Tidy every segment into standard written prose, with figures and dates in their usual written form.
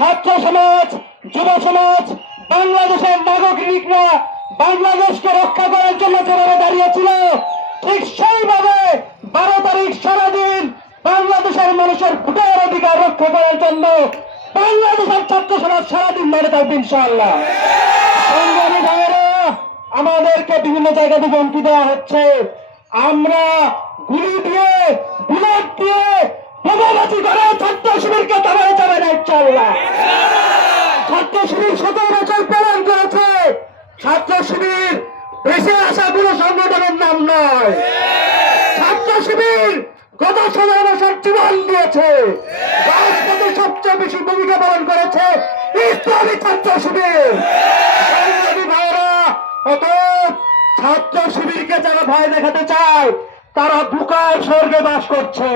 ছাত্র সমাজ, যুব সমাজ, বাংলাদেশের নাগরিকরা বাংলাদেশকে রক্ষা করার জন্য যেভাবে দাঁড়িয়েছিল, ঠিক সেইভাবে 12 তারিখ সারাদিন বাংলাদেশের মানুষের ভোটের অধিকার রক্ষা করার জন্য বাংলাদেশের ছাত্র সমাজ সারাদিন লড়ে থাকবে ইনশাআল্লাহ। সংগ্রামী ভাইয়েরা, আমাদেরকে বিভিন্ন জায়গা থেকে হুমকি দেওয়া হচ্ছে, আমরা গুলি দিয়ে, বুলেট দিয়ে, বোমাবাজি করে ছাত্র শিবিরকে থামানো যাবে না ইনশাআল্লাহ। ছাত্র শিবির 17 বছর পালন করেছে। ছাত্র শিবির বেশি আসা কোনো সংগঠনের নাম নয়। ছাত্র শিবির গত 16 বছর জীবন দিয়েছে। রাজপথে সবচেয়ে বেশি ভূমিকা পালন করেছে ইসলামী ছাত্র শিবির। অতএব ছাত্র শিবিরকে যারা ভয় দেখাতে চায় তারা বুকার স্বর্গে বাস করছে।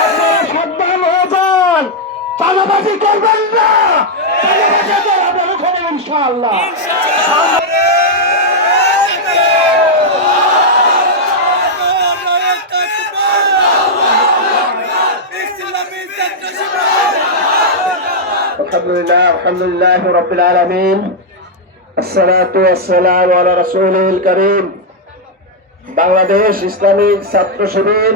আপনারা সাবধান হয়ে যান, চাঁদাবাজি করবেন না। ইনশাআল্লাহ আলহামদুলিল্লাহ রাব্বিল আলামিন, আসসালাতু ওয়াসসালামু আলা রাসূলিল কারীম। বাংলাদেশ ইসলামিক ছাত্র শিবির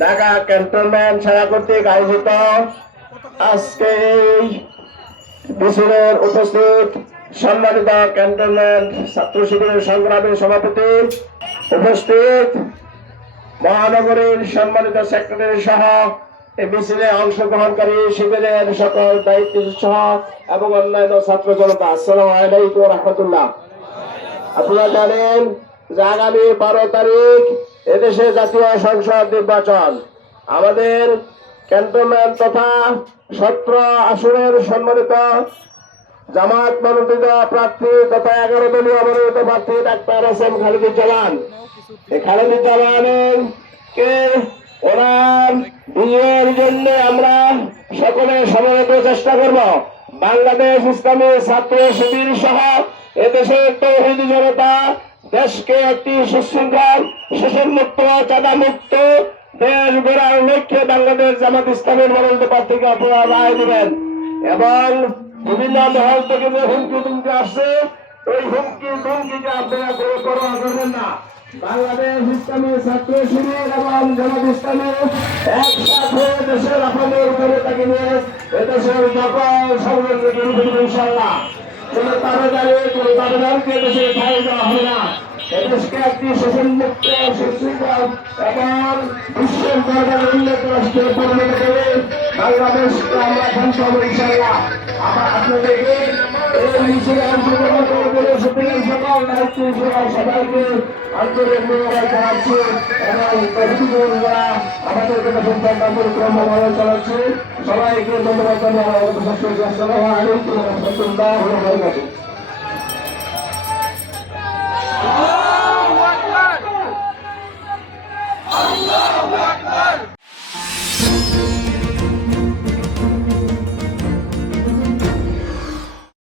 ঢাকা ক্যান্টনমেন্ট শাখা কর্তৃক আয়োজিত আজকে এই মিছিলের উপস্থিত সম্মানিত ক্যান্টনমেন্ট ছাত্র শিবিরের সংগ্রামী সভাপতি, উপস্থিত মহানগরীর সম্মানিত সেক্রেটারি সহ এই মিছিলে অংশগ্রহণকারী শিবিরের সকল দায়িত্ব সহ এবং অন্যান্য ছাত্র জনতা, আসসালামু আলাইকুম ওয়া রাহমাতুল্লাহ। আপনারা জানেন যে আগামী 12 তারিখ এদেশে জাতীয় সংসদ নির্বাচন। আমাদের ক্যান্টনমেন্ট তথা 17 আসনের সম্মানিত জামাত মনোনীত প্রার্থী তথা 11 দলীয় মনোনীত প্রার্থী ডাক্তার এস.এম. খালেদুজ্জামান, এই খালেদুজ্জামানকে ওনার বিজয়ের জন্য আমরা সকলে সমবেত চেষ্টা করব। বাংলাদেশ ইসলামী ছাত্র শিবির সহ এদেশের তৌহিদি জনতা দেশকে একটি সুশৃঙ্খল, শোষণমুক্ত, চাঁদামুক্ত দেশ গড়ার লক্ষ্যে বাংলাদেশ জামাত ইসলামের মনোনীত প্রার্থীকে আপনারা রায় দেবেন এবং বিভিন্ন মহল থেকে যে হুমকি তুমকি আসছে ওই হুমকি তুমকিকে আপনারা কোনো পরোয়া করবেন না। বাংলাদেশ ইসলামী ছাত্র শিবির এবং জামাত ইসলামী একসাথে দেশের আপনাদের জনতাকে নিয়ে এদেশের সকল ষড়যন্ত্রকে রুখে দেবে ইনশাআল্লাহ। কোনো তাবেদারি, কোনো তাবেদারকে দেশে ঠাঁই দেওয়া হবে না। এদেশকে একটি শোষণমুক্ত, সুশৃঙ্খল এবং বিশ্বের দরবারে উন্নত রাষ্ট্রে পরিণত করে বাংলাদেশকে আমরা ধ্বংস হবো ইনশাআল্লাহ। আপনাদেরকে এই মিছিলে অংশগ্রহণ করে সকল দায়িত্ব সবাইকে আন্তরিক ধন্যবাদ জানাচ্ছি এবং আমাদের কার্যক্রম চালাচ্ছি। সবাইকে ধন্যবাদ জানাচ্ছি। আসসালামু আলাইকুম ওয়া রাহমাতুল্লাহি ওয়া বারাকাতুহু।